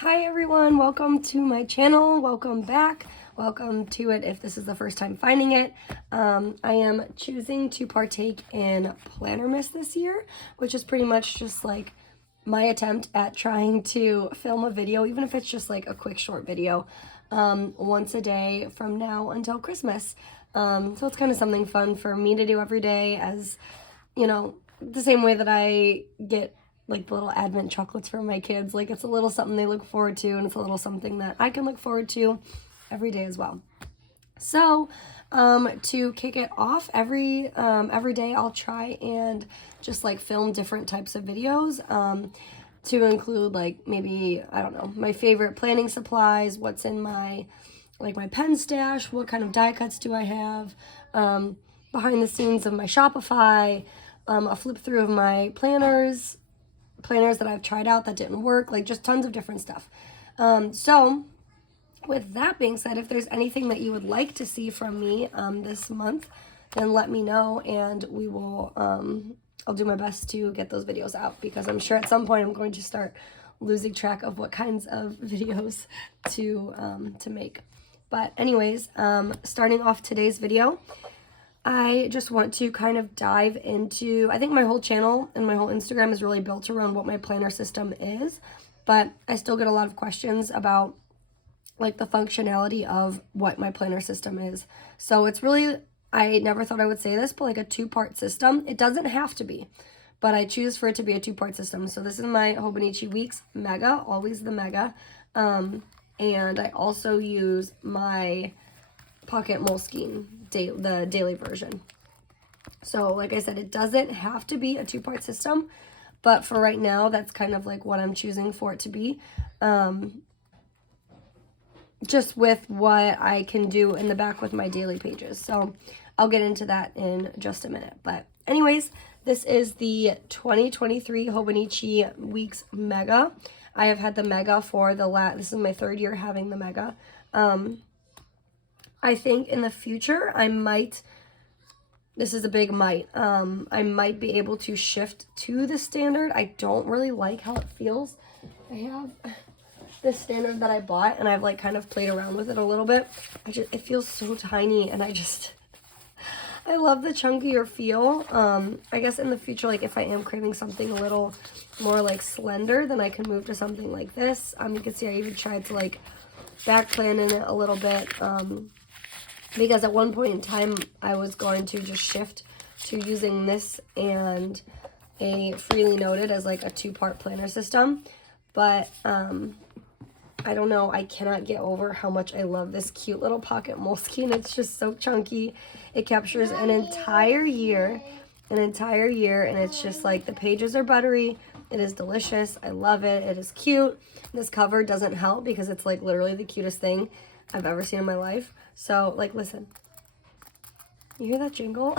Hi everyone, welcome to my channel, welcome back, welcome to it if this is the first time finding it. I am choosing to partake in Plannerfest this year, which is pretty much just like my attempt at trying to film a video, even if it's just like a quick short video, once a day from now until Christmas. So it's kind of something fun for me to do every day, as, you know, the same way that I get like the little Advent chocolates for my kids. Like, it's a little something they look forward to, and it's a little something that I can look forward to every day as well. So to kick it off, every day I'll try and just like film different types of videos, to include like maybe, I don't know, my favorite planning supplies, what's in my pen stash, what kind of die cuts do I have, behind the scenes of my Shopify, a flip through of my planners that I've tried out that didn't work, like just tons of different stuff. So with that being said, if there's anything that you would like to see from me this month, then let me know, and we will I'll do my best to get those videos out, because I'm sure at some point I'm going to start losing track of what kinds of videos to make. But anyways, starting off today's video, I just want to kind of dive into, I think my whole channel and my whole Instagram is really built around what my planner system is, but I still get a lot of questions about like the functionality of what my planner system is. So it's really, I never thought I would say this, but like a two-part system. It doesn't have to be, but I choose for it to be a two-part system. So this is my Hobonichi Weeks Mega, always the Mega, and I also use my Pocket Moleskine, the daily version. So like I said, it doesn't have to be a two-part system, but for right now, that's kind of like what I'm choosing for it to be. Just with what I can do in the back with my daily pages. So I'll get into that in just a minute. But anyways, this is the 2023 Hobonichi Weeks Mega. I have had the Mega for this is my third year having the Mega. I think in the future, this is a big might, I might be able to shift to the standard. I don't really like how it feels. I have this standard that I bought, and I've like kind of played around with it a little bit. It feels so tiny, and I love the chunkier feel. I guess in the future, like if I am craving something a little more like slender, then I can move to something like this. You can see I even tried to like back plan in it a little bit, because at one point in time I was going to just shift to using this and a Freely Noted as like a two-part planner system, but I don't know, I cannot get over how much I love this cute little Pocket Moleskine. It's just so chunky. It captures an entire year, and it's just like the pages are buttery. It is delicious. I love it. It is cute. This cover doesn't help because it's like literally the cutest thing I've ever seen in my life. So like, listen, you hear that jingle?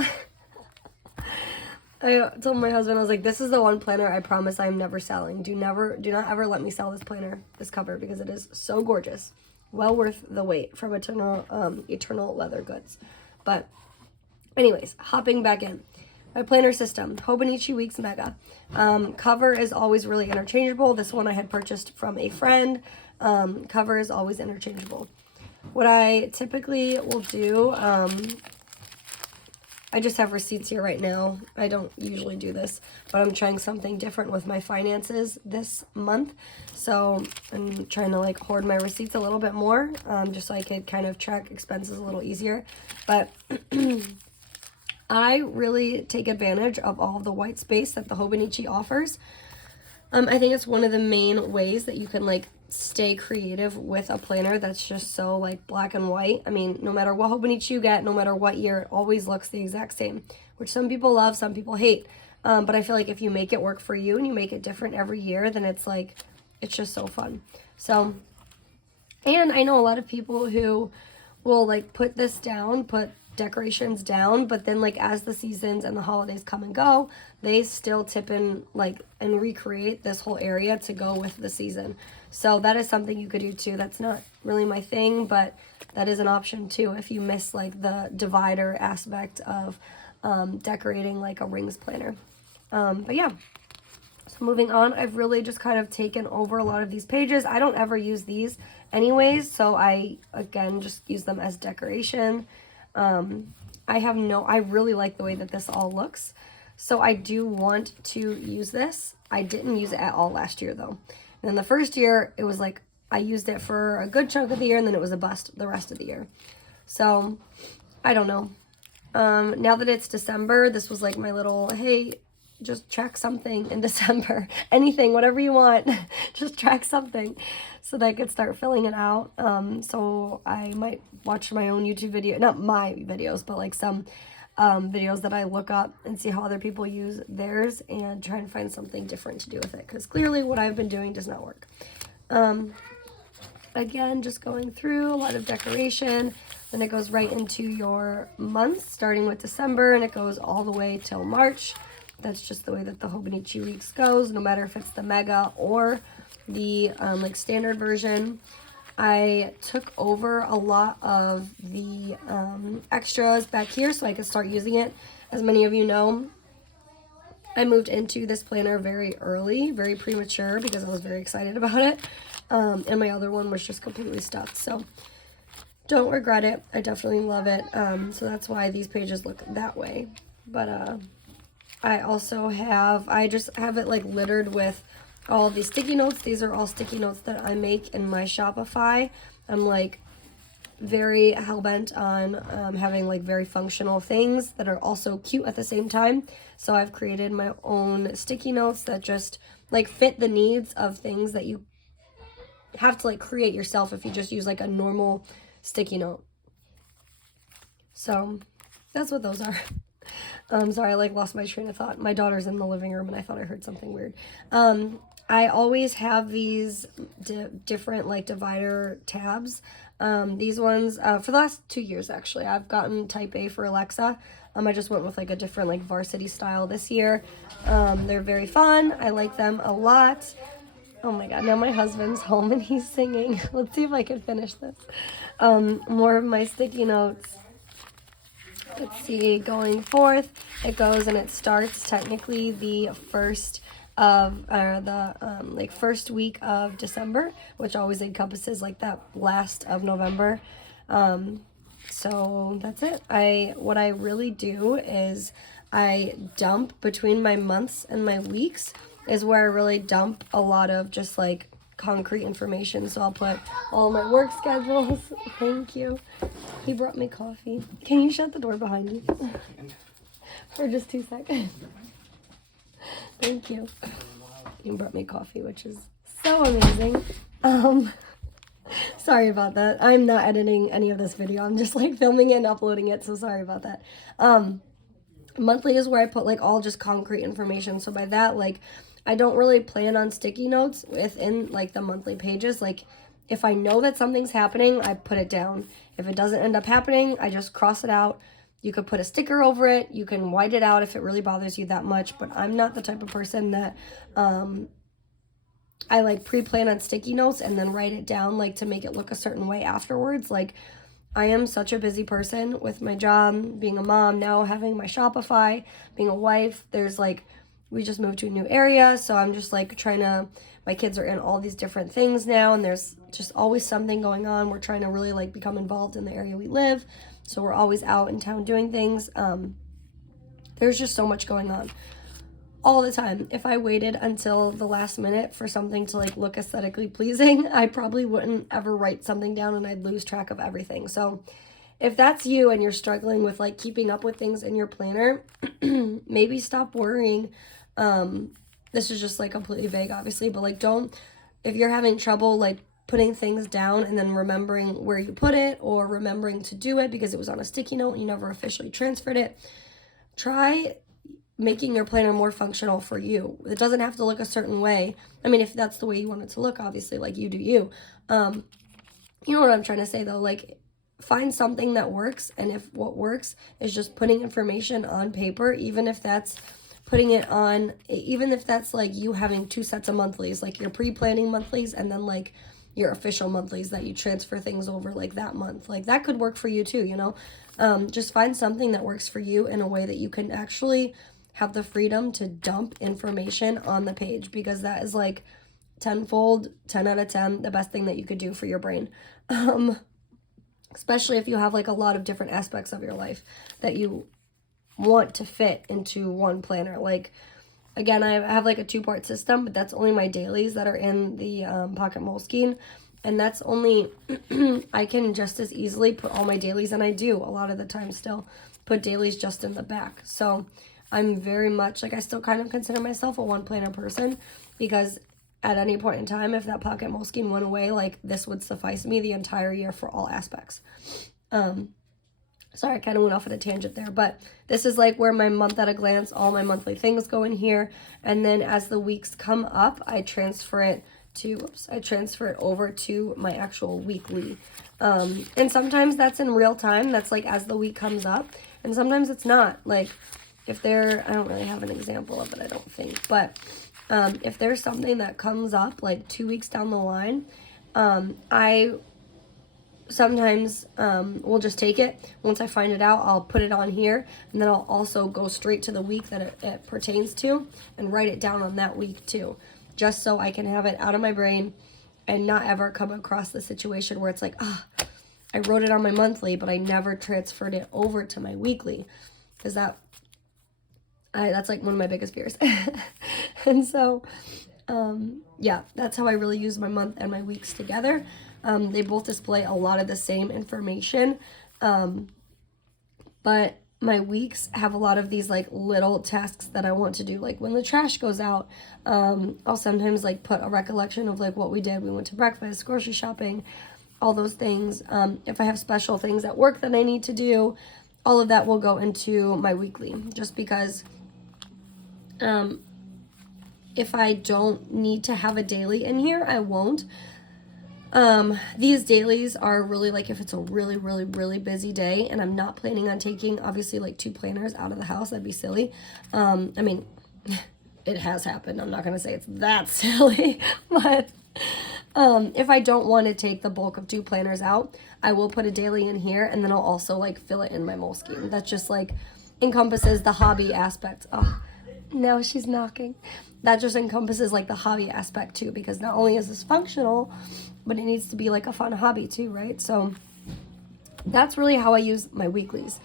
I told my husband, I was like, this is the one planner I promise I'm never selling. Do not ever let me sell this planner, this cover, because it is so gorgeous. Well worth the wait from Eternal Leather Goods. But anyways, hopping back in. My planner system, Hobonichi Weeks Mega. Cover is always really interchangeable. This one I had purchased from a friend. Cover is always interchangeable. What I typically will do, I just have receipts here right now. I don't usually do this, but I'm trying something different with my finances this month. So I'm trying to like hoard my receipts a little bit more, just so I could kind of track expenses a little easier. But I really take advantage of all of the white space that the Hobonichi offers. I think it's one of the main ways that you can like stay creative with a planner that's just so like black and white. I mean, no matter what Hobonichi you get, no matter what year, it always looks the exact same, which some people love, some people hate. But I feel like if you make it work for you and you make it different every year, then it's just so fun. So, and I know a lot of people who will like put decorations down, but then like as the seasons and the holidays come and go, they still tip in like and recreate this whole area to go with the season. So that is something you could do too. That's not really my thing, but that is an option too if you miss like the divider aspect of decorating like a rings planner. But yeah, so Moving on, I've really just kind of taken over a lot of these pages. I don't ever use these anyways, so I, again, just use them as decoration. I really like the way that this all looks, so I do want to use this. I didn't use it at all last year, though. And then the first year, it was like, I used it for a good chunk of the year, and then it was a bust the rest of the year. So, I don't know. Now that it's December, this was like my little, hey, just track something in December. Anything, whatever you want, just track something so that I could start filling it out. So I might watch my own YouTube video, not my videos, but like some videos that I look up and see how other people use theirs and try and find something different to do with it, because clearly what I've been doing does not work. Again, just going through a lot of decoration. Then it goes right into your months, starting with December, and it goes all the way till March. That's just the way that the Hobonichi weeks goes, no matter if it's the mega or the like standard version. I took over a lot of the extras back here so I could start using it. As many of you know, I moved into this planner very early, very premature, because I was very excited about it. And my other one was just completely stuffed. So don't regret it. I definitely love it. So that's why these pages look that way. But I also I just have it like littered with all of these sticky notes. These are all sticky notes that I make in my Shopify. I'm like very hell-bent on having like very functional things that are also cute at the same time. So I've created my own sticky notes that just like fit the needs of things that you have to like create yourself if you just use like a normal sticky note. So that's what those are. Sorry, I like lost my train of thought. My daughter's in the living room and I thought I heard something weird. I always have these different like divider tabs. These ones, for the last 2 years actually, I've gotten type A for Alexa. I just went with like a different like varsity style this year. They're very fun. I like them a lot. Oh my god, now my husband's home and he's singing. Let's see if I can finish this. More of my sticky notes. Let's see, going forth, it goes and it starts technically the first of like first week of December, which always encompasses like that last of November. So that's it. What I really do is I dump between my months and my weeks is where I really dump a lot of just like concrete information. So I'll put all my work schedules. Thank you. He brought me coffee. Can you shut the door behind you for just 2 seconds? Thank you. He brought me coffee, which is so amazing. Sorry about that. I'm not editing any of this video. I'm just like filming it and uploading it, so sorry about that. Monthly is where I put like all just concrete information. So by that, like, I don't really plan on sticky notes within like the monthly pages. Like if I know that something's happening, I put it down. If it doesn't end up happening, I just cross it out. You could put a sticker over it. You can white it out if it really bothers you that much. But I'm not the type of person that I like pre-plan on sticky notes and then write it down like to make it look a certain way afterwards. Like I am such a busy person with my job, being a mom, now having my Shopify, being a wife. There's like, we just moved to a new area, so I'm just like my kids are in all these different things now, and there's just always something going on. We're trying to really like become involved in the area we live, so we're always out in town doing things. There's just so much going on all the time. If I waited until the last minute for something to like look aesthetically pleasing, I probably wouldn't ever write something down and I'd lose track of everything. So if that's you and you're struggling with like keeping up with things in your planner, maybe stop worrying. This is just like completely vague, obviously, but like if you're having trouble like putting things down and then remembering where you put it or remembering to do it because it was on a sticky note and you never officially transferred it, try making your planner more functional for you. It doesn't have to look a certain way. I mean, if that's the way you want it to look, obviously, like you do you. You know what I'm trying to say though, like find something that works, and if what works is just putting information on paper, even if that's like you having 2 sets of monthlies, like your pre-planning monthlies and then like your official monthlies that you transfer things over like that month, like that could work for you too, you know. Just find something that works for you in a way that you can actually have the freedom to dump information on the page, because that is like tenfold, 10 out of 10, the best thing that you could do for your brain. Especially if you have like a lot of different aspects of your life that you want to fit into one planner. Like, again, I have like a 2-part system, but that's only my dailies that are in the Pocket Moleskine. And that's only, I can just as easily put all my dailies, and I do a lot of the time still, put dailies just in the back. So I'm very much, like, I still kind of consider myself a one planner person, because at any point in time, if that Pocket Moleskine went away, like, this would suffice me the entire year for all aspects. Sorry, I kind of went off at a tangent there, but this is like where my month at a glance, all my monthly things go in here. And then as the weeks come up, I transfer it over to my actual weekly. And sometimes that's in real time. That's like as the week comes up. And sometimes it's not. Like, if I don't really have an example of it, I don't think. But if there's something that comes up like 2 weeks down the line, I sometimes will just take it. Once I find it out, I'll put it on here, and then I'll also go straight to the week that it pertains to and write it down on that week too, just so I can have it out of my brain and not ever come across the situation where it's like, I wrote it on my monthly, but I never transferred it over to my weekly, because that's like one of my biggest fears. And so yeah, that's how I really use my month and my weeks together. They both display a lot of the same information, but my weeks have a lot of these like little tasks that I want to do. Like when the trash goes out, I'll sometimes like put a recollection of like what we did. We went to breakfast, grocery shopping, all those things. If I have special things at work that I need to do, all of that will go into my weekly, just because if I don't need to have a daily in here, I won't. These dailies are really like if it's a really, really, really busy day and I'm not planning on taking obviously like 2 planners out of the house. That'd be silly. I mean, it has happened. I'm not going to say it's that silly, but if I don't want to take the bulk of 2 planners out, I will put a daily in here, and then I'll also like fill it in my Moleskine. That just like encompasses the hobby aspect. Oh, now she's knocking. That just encompasses like the hobby aspect too, because not only is this functional, but it needs to be like a fun hobby too, right? So that's really how I use my weeklies.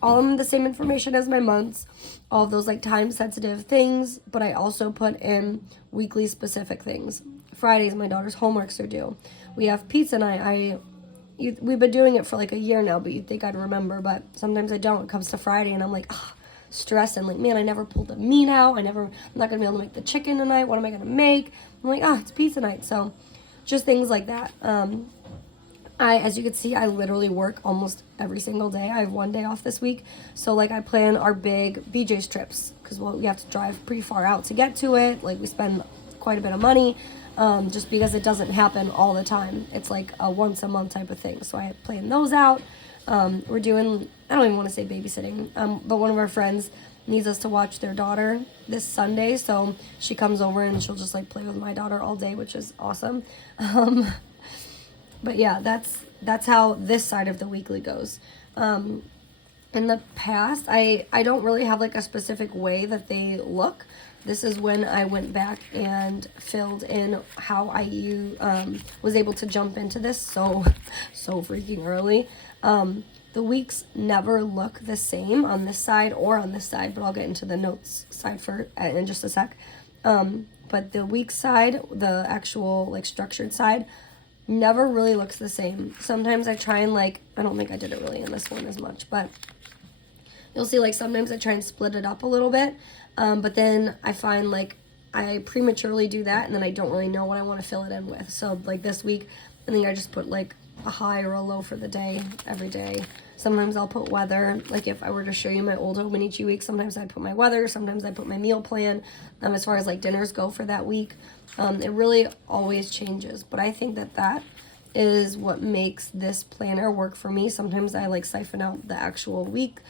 All of the same information as my months, all of those like time sensitive things, but I also put in weekly specific things. Fridays, my daughter's homeworks are due. We have pizza night. We've been doing it for like a year now, but you'd think I'd remember, but sometimes I don't. It comes to Friday and I'm like, stressing, like, man, I never pulled the meat out. I'm not gonna be able to make the chicken tonight. What am I gonna make? I'm like, it's pizza night. So just things like that. As you can see, I literally work almost every single day. I have 1 day off this week. So like I plan our big BJ's trips, because we have to drive pretty far out to get to it. Like we spend quite a bit of money, just because it doesn't happen all the time. It's like a once a month type of thing. So I plan those out. We're doing, I don't even want to say babysitting, but one of our friends needs us to watch their daughter this Sunday, so she comes over and she'll just like play with my daughter all day, which is awesome. But yeah, that's how this side of the weekly goes. In the past, I don't really have like a specific way that they look. This is when I went back and filled in how I was able to jump into this so freaking early. The weeks never look the same on this side or on this side, but I'll get into the notes side in just a sec. But the week side, the actual like structured side, never really looks the same. Sometimes I try and like, I don't think I did it really in this one as much, but you'll see like sometimes I try and split it up a little bit, but then I find like I prematurely do that and then I don't really know what I want to fill it in with. So like this week, I think I just put like a high or a low for the day every day. Sometimes I'll put weather. Like if I were to show you my old Hobonichi week, sometimes I put my weather, sometimes I put my meal plan, as far as like dinners go for that week. It really always changes, but I think that is what makes this planner work for me. Sometimes I like siphon out the actual weekdays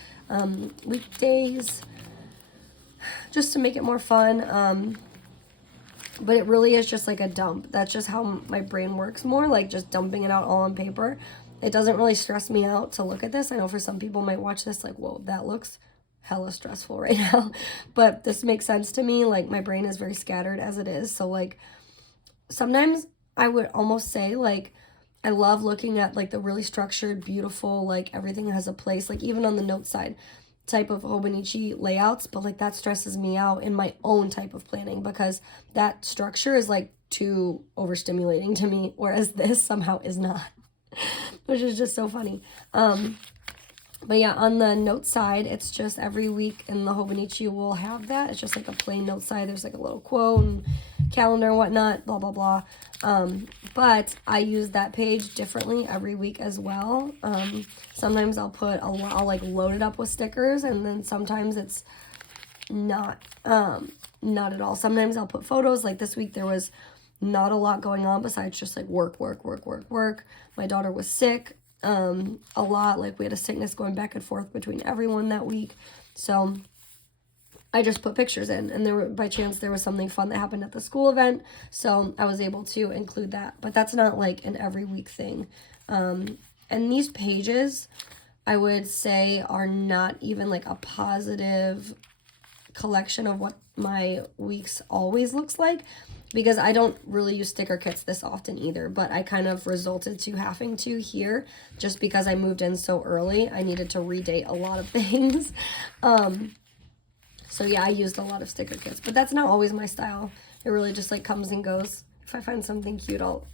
just to make it more fun. But it really is just like a dump. That's just how my brain works more, like just dumping it out all on paper. It doesn't really stress me out to look at this. I know for some people might watch this like, whoa, that looks hella stressful right now. But this makes sense to me. Like, my brain is very scattered as it is. So, like, sometimes I would almost say, like, I love looking at, like, the really structured, beautiful, like, everything has a place, like, even on the note side type of Hobonichi layouts, but, like, that stresses me out in my own type of planning because that structure is, like, too overstimulating to me, whereas this somehow is not, which is just so funny. But yeah, on the note side, it's just every week in the Hobonichi will have that. It's just like a plain note side. There's like a little quote and calendar and whatnot, blah, blah, blah. But I use that page differently every week as well. Sometimes I'll put I'll like load it up with stickers, and then sometimes it's not at all. Sometimes I'll put photos. Like this week there was not a lot going on besides just like work. My daughter was sick. A lot, like we had a sickness going back and forth between everyone that week, so I just put pictures in, and by chance there was something fun that happened at the school event, so I was able to include that. But that's not like an every week thing. And these pages, I would say, are not even like a positive collection of what my weeks always looks like, because I don't really use sticker kits this often either, but I kind of resulted to having to here just because I moved in so early. I needed to redate a lot of things. So yeah, I used a lot of sticker kits, but that's not always my style. It really just like comes and goes. If I find something cute, I'll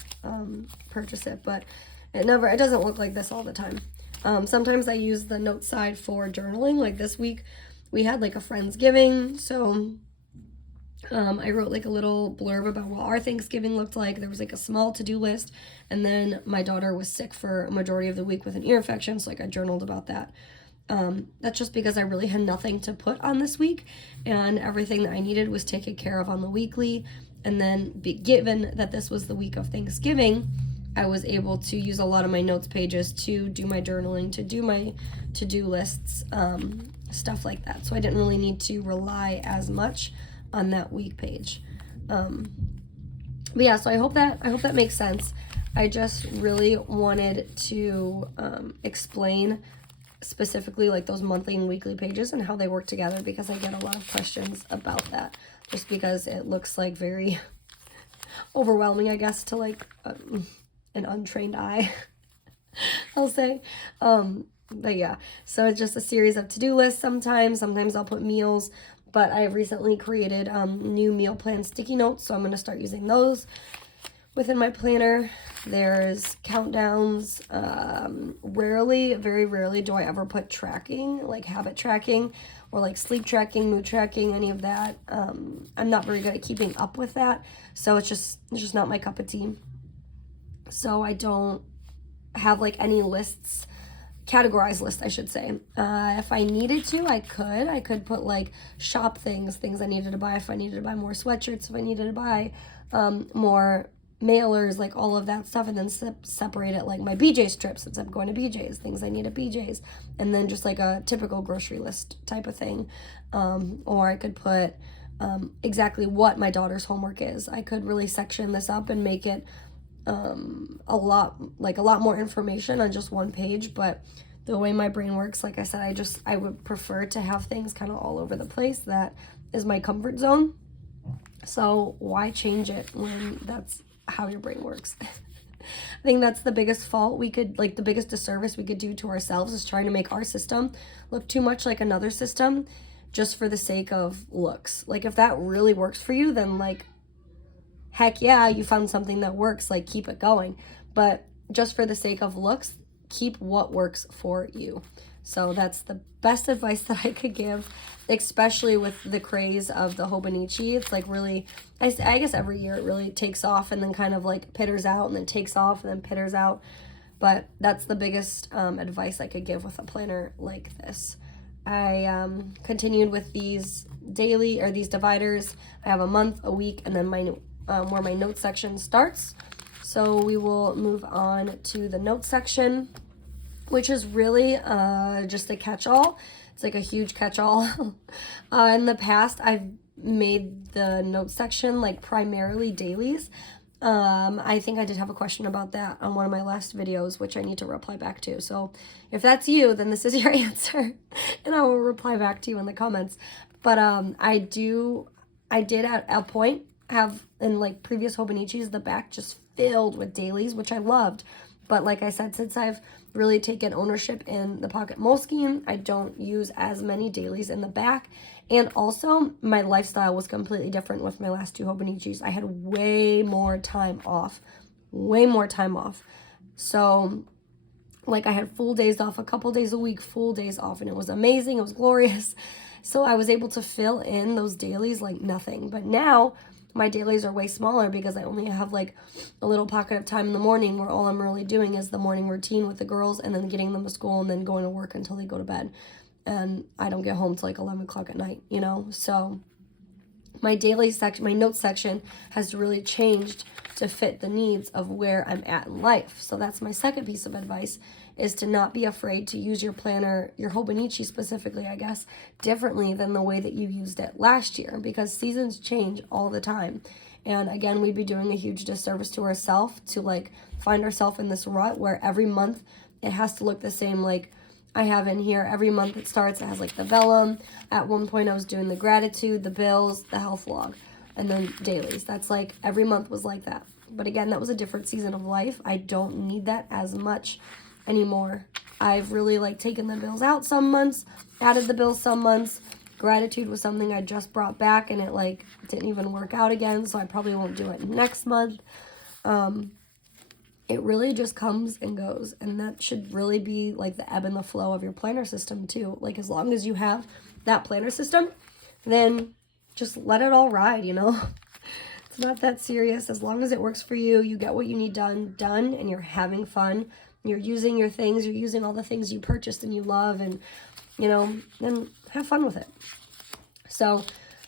purchase it, but it doesn't look like this all the time. Sometimes I use the note side for journaling. Like this week we had like a Friendsgiving, so I wrote like a little blurb about what our Thanksgiving looked like. There was like a small to-do list, and then my daughter was sick for a majority of the week with an ear infection, so like I journaled about that. That's just because I really had nothing to put on this week, and everything that I needed was taken care of on the weekly. And then given that this was the week of Thanksgiving, I was able to use a lot of my notes pages to do my journaling, to do my to-do lists, stuff like that. So I didn't really need to rely as much on that week page. But yeah, so I hope that makes sense. I just really wanted to explain specifically like those monthly and weekly pages and how they work together, because I get a lot of questions about that, just because it looks like very overwhelming, I guess, to like an untrained eye, I'll say. But yeah, so it's just a series of to-do lists. Sometimes I'll put meals, but I recently created new meal plan sticky notes, so I'm going to start using those within my planner. There's countdowns. Very rarely do I ever put tracking, like habit tracking or like sleep tracking, mood tracking, any of that. I'm not very good at keeping up with that, so it's just not my cup of tea. So I don't have like any lists, categorized list, I should say. If I needed to, I could put like shop things I needed to buy. If I needed to buy more sweatshirts, if I needed to buy more mailers, like all of that stuff, and then separate it like my BJ's trips, since I'm going to BJ's, things I need at BJ's, and then just like a typical grocery list type of thing. Or I could put exactly what my daughter's homework is. I could really section this up and make it a lot more information on just one page. But the way my brain works, like I said, I would prefer to have things kind of all over the place. That is my comfort zone. So why change it when that's how your brain works? I think that's the biggest fault the biggest disservice we could do to ourselves, is trying to make our system look too much like another system just for the sake of looks. Like if that really works for you, then like, heck yeah, you found something that works, like keep it going. But just for the sake of looks, keep what works for you. So that's the best advice that I could give, especially with the craze of the Hobonichi. It's like really, I guess every year it really takes off and then kind of like pitters out, and then takes off and then pitters out. But that's the biggest advice I could give with a planner like this. I continued with these daily, or these dividers. I have a month, a week, and then my where my notes section starts. So we will move on to the notes section, which is really just a catch-all. It's like a huge catch-all. In the past, I've made the notes section like primarily dailies. I think I did have a question about that on one of my last videos, which I need to reply back to. So if that's you, then this is your answer, and I will reply back to you in the comments. But I did at a point have, in like previous Hobonichis, the back just filled with dailies, which I loved. But like I said, since I've really taken ownership in the Pocket Moleskine, I don't use as many dailies in the back. And also, my lifestyle was completely different with my last two Hobonichis. I had way more time off. Way more time off. So, like, I had full days off, a couple days a week, full days off. And it was amazing. It was glorious. So, I was able to fill in those dailies like nothing. But now, my dailies are way smaller because I only have like a little pocket of time in the morning where all I'm really doing is the morning routine with the girls and then getting them to school and then going to work until they go to bed. And I don't get home till like 11 o'clock at night, you know? So my daily section, my notes section has really changed to fit the needs of where I'm at in life. So that's my second piece of advice, is to not be afraid to use your planner, your Hobonichi specifically, I guess, differently than the way that you used it last year, because seasons change all the time. And again, we'd be doing a huge disservice to ourselves to like find ourselves in this rut where every month it has to look the same. Like I have in here, every month it starts, it has like the vellum. At one point I was doing the gratitude, the bills, the health log, and then dailies. That's like every month was like that. But again, that was a different season of life. I don't need that as much anymore. I've really like taken the bills out some months, added the bills some months. Gratitude was something I just brought back and it like didn't even work out again, so I probably won't do it next month. It really just comes and goes, and that should really be like the ebb and the flow of your planner system too. Like as long as you have that planner system, then just let it all ride, you know? It's not that serious. As long as it works for you, you get what you need done, and you're having fun. You're using your things, you're using all the things you purchased and you love, and, you know, then have fun with it. So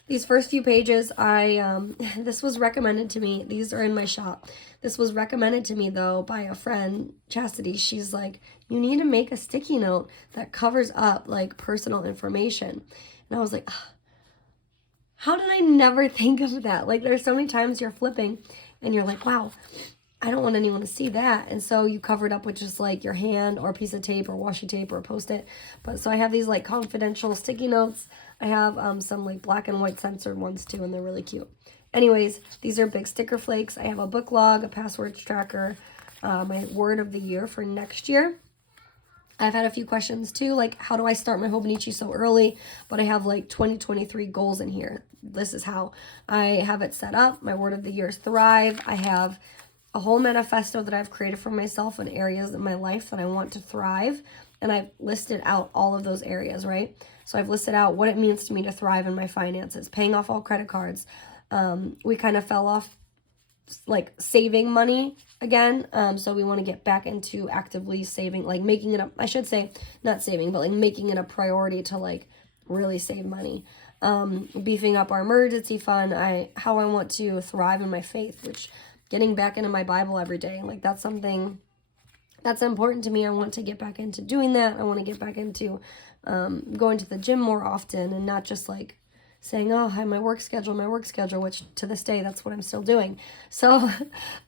these first few pages, this was recommended to me. These are in my shop. This was recommended to me, though, by a friend, Chastity. She's like, you need to make a sticky note that covers up, like, personal information. And I was like, how did I never think of that? Like, there's so many times you're flipping, and you're like, wow, I don't want anyone to see that. And so you cover it up with just like your hand or a piece of tape or washi tape or Post-it. But so I have these like confidential sticky notes. I have some like black and white censored ones too, and they're really cute. Anyways, these are big sticker flakes. I have a book log, a passwords tracker, my word of the year for next year. I've had a few questions too, like how do I start my Hobonichi so early? But I have like 2023 goals in here. This is how I have it set up. My word of the year is thrive. I have a whole manifesto that I've created for myself in areas in my life that I want to thrive. And I've listed out all of those areas, right? So I've listed out what it means to me to thrive in my finances, paying off all credit cards. We kind of fell off like saving money again. So we want to get back into actively saving, like making it I should say not saving, but like making it a priority to like really save money. Beefing up our emergency fund. How I want to thrive in my faith, which getting back into my Bible every day, like that's something that's important to me. I want to get back into doing that. I want to get back into going to the gym more often and not just like saying, oh, I have my work schedule, which to this day, that's what I'm still doing. So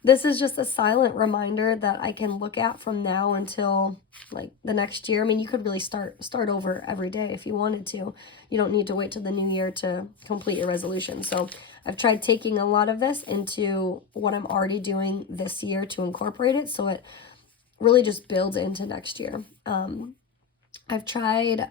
this is just a silent reminder that I can look at from now until like the next year. I mean, you could really start over every day if you wanted to. You don't need to wait till the new year to complete your resolution. So I've tried taking a lot of this into what I'm already doing this year to incorporate it, so it really just builds into next year. I've tried,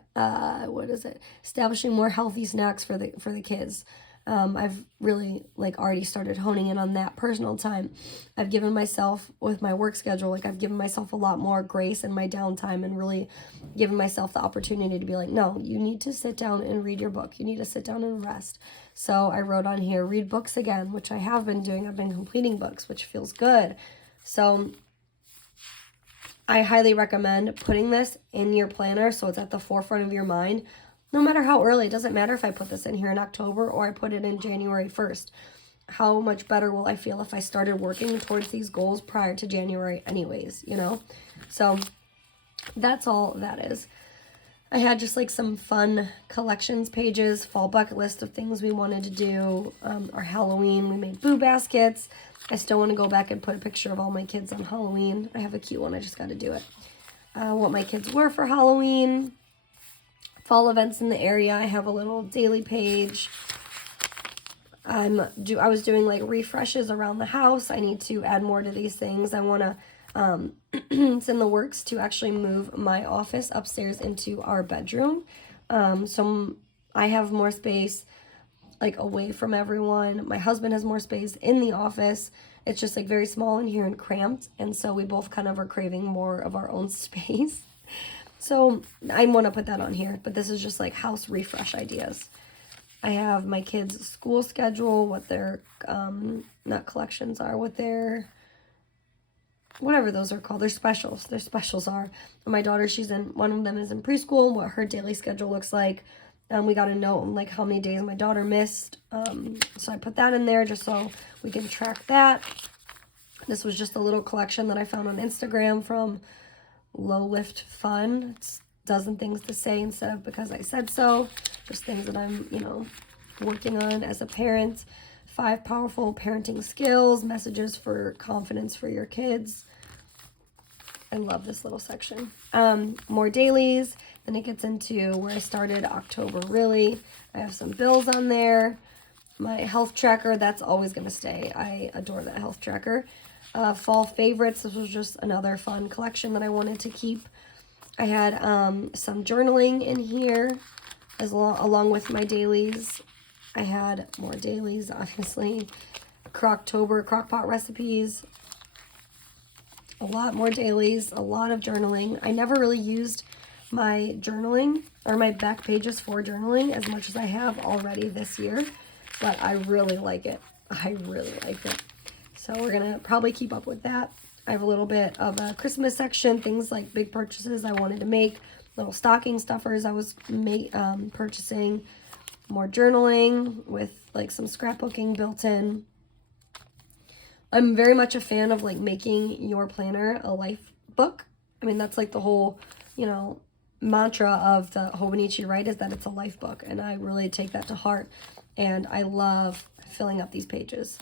establishing more healthy snacks for the kids. I've really like already started honing in on that personal time. I've given myself, with my work schedule, like I've given myself a lot more grace in my downtime and really given myself the opportunity to be like, no, you need to sit down and read your book. You need to sit down and rest. So I wrote on here, read books again, which I have been doing. I've been completing books, which feels good. So I highly recommend putting this in your planner so it's at the forefront of your mind. No matter how early, it doesn't matter if I put this in here in October or I put it in January 1st. How much better will I feel if I started working towards these goals prior to January anyways, you know? So that's all that is. I had just like some fun collections pages, fall bucket list of things we wanted to do. Our Halloween, we made boo baskets. I still want to go back and put a picture of all my kids on Halloween. I have a cute one, I just got to do it. What my kids were for Halloween. Fall events in the area. I have a little daily page. I was doing like refreshes around the house. I need to add more to these things. I want to, it's in the works to actually move my office upstairs into our bedroom. So I have more space like away from everyone. My husband has more space in the office. It's just like very small in here and cramped. And so we both kind of are craving more of our own space. So I want to put that on here, but this is just like house refresh ideas. I have my kids' school schedule, what their, not collections are, what their, whatever those are called, their specials are. And my daughter, one of them is in preschool, what her daily schedule looks like. We got a note on like how many days my daughter missed. So I put that in there just so we can track that. This was just a little collection that I found on Instagram from Low Lift Fun. It's dozen things to say instead of because I said so. Just things that I'm, working on as a parent. 5 powerful parenting skills, messages for confidence for your kids. I love this little section. More dailies. Then it gets into where I started October really. I have some bills on there. My health tracker, that's always going to stay. I adore that health tracker. Fall favorites. This was just another fun collection that I wanted to keep. I had some journaling in here along with my dailies. I had more dailies, obviously. Croctober, crockpot recipes. A lot more dailies, a lot of journaling. I never really used my journaling or my back pages for journaling as much as I have already this year, but I really like it. I really like it. So we're going to probably keep up with that. I have a little bit of a Christmas section, things like big purchases I wanted to make, little stocking stuffers I was purchasing, more journaling with like some scrapbooking built in. I'm very much a fan of like making your planner a life book. I mean, that's like the whole, mantra of the Hobonichi, right, is that it's a life book. And I really take that to heart. And I love filling up these pages.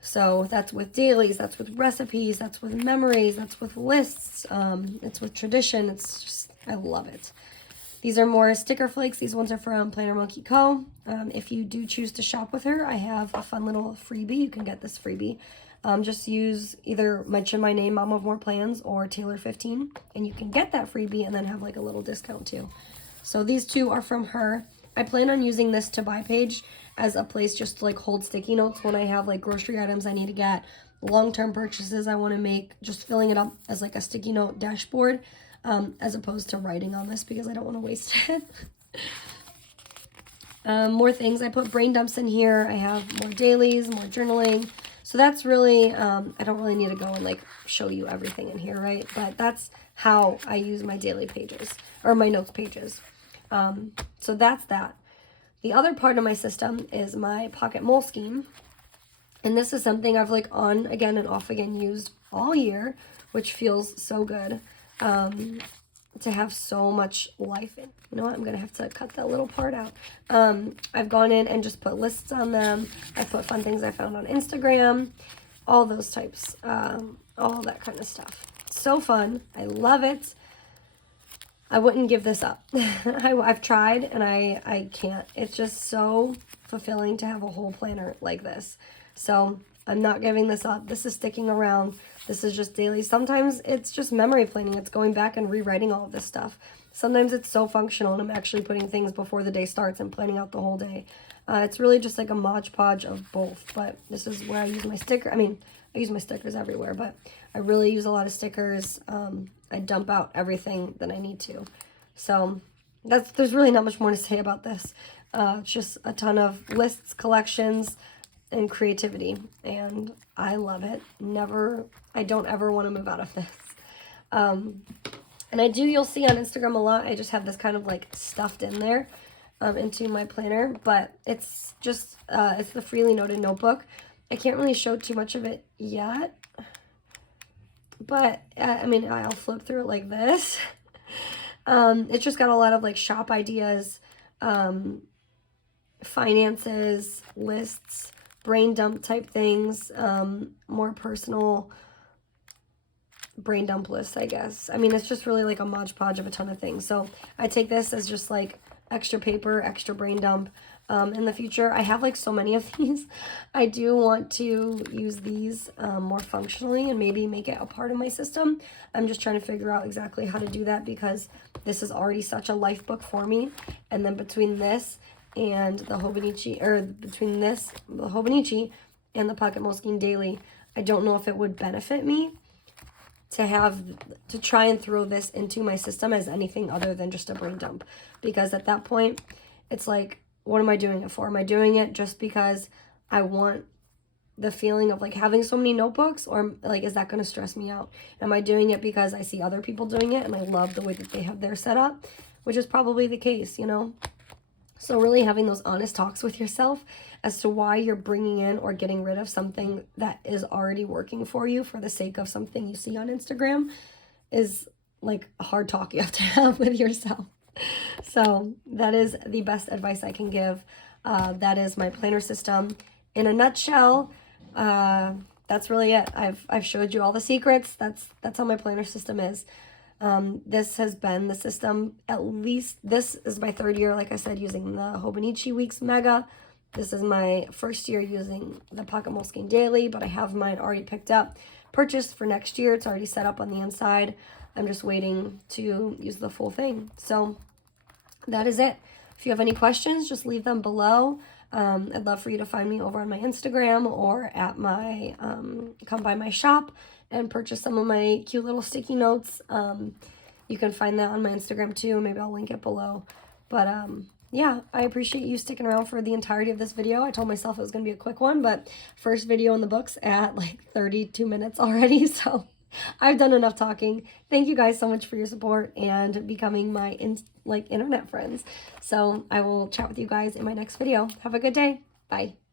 So that's with dailies, that's with recipes, that's with memories, that's with lists, it's with tradition. It's just, I love it. These are more sticker flakes. These ones are from Planner Monkey Co. If you do choose to shop with her, I have a fun little freebie. You can get this freebie. Just mention my name, Mom of More Plans, or Taylor15, and you can get that freebie and then have like a little discount too. So these two are from her. I plan on using this to buy page as a place just to like hold sticky notes when I have like grocery items I need to get, long-term purchases I want to make, just filling it up as like a sticky note dashboard, as opposed to writing on this because I don't want to waste it. More things. I put brain dumps in here. I have more dailies, more journaling. So that's really, I don't really need to go and like show you everything in here, right? But that's how I use my daily pages or my notes pages. So that's that. The other part of my system is my pocket Moleskine. And this is something I've like on again and off again used all year, which feels so good. To have so much life in. You know what? I'm going to have to cut that little part out. I've gone in and just put lists on them. I put fun things I found on Instagram. All those types. All that kind of stuff. So fun. I love it. I wouldn't give this up. I've tried and I can't. It's just so fulfilling to have a whole planner like this. So I'm not giving this up. This is sticking around. This is just daily. Sometimes it's just memory planning. It's going back and rewriting all of this stuff. Sometimes it's so functional and I'm actually putting things before the day starts and planning out the whole day. It's really just like a Mod Podge of both. But this is where I use my sticker. I mean, I use my stickers everywhere, but I really use a lot of stickers. I dump out everything that I need to. So there's really not much more to say about this. It's just a ton of lists, collections, and creativity, and I love it. I don't ever want to move out of this. And you'll see on Instagram a lot, I just have this kind of like stuffed in there into my planner, but it's just, it's the Freely Noted notebook. I can't really show too much of it yet, but I mean, I'll flip through it like this. It's just got a lot of like shop ideas, finances, lists, brain dump type things, more personal brain dump lists, I guess. I mean, it's just really like a Mod Podge of a ton of things. So I take this as just like extra paper, extra brain dump. In the future, I have like so many of these. I do want to use these more functionally and maybe make it a part of my system. I'm just trying to figure out exactly how to do that because this is already such a life book for me. And then between this and the Hobonichi, or between this, the Hobonichi and the Pocket Moleskine Daily, I don't know if it would benefit me to try and throw this into my system as anything other than just a brain dump. Because at that point, it's like, what am I doing it for? Am I doing it just because I want the feeling of like having so many notebooks, or like, is that going to stress me out? Am I doing it because I see other people doing it and I love the way that they have their setup, which is probably the case, you know? So really having those honest talks with yourself as to why you're bringing in or getting rid of something that is already working for you for the sake of something you see on Instagram is like a hard talk you have to have with yourself. So that is the best advice I can give. That is my planner system in a nutshell. That's really it. I've showed you all the secrets. That's how my planner system is. This has been the system, at least this is my 3rd year, like I said, using the Hobonichi Weeks Mega. This is my 1st year using the Pocket Moleskine Daily, but I have mine already picked up, purchased for next year. It's already set up on the inside. I'm just waiting to use the full thing. So that is it. If you have any questions, just leave them below. I'd love for you to find me over on my Instagram or at my, come by my shop and purchase some of my cute little sticky notes. You can find that on my Instagram too. Maybe I'll link it below. But yeah, I appreciate you sticking around for the entirety of this video. I told myself it was going to be a quick one, but first video in the books at like 32 minutes already. So I've done enough talking. Thank you guys so much for your support and becoming my internet friends. So I will chat with you guys in my next video. Have a good day. Bye.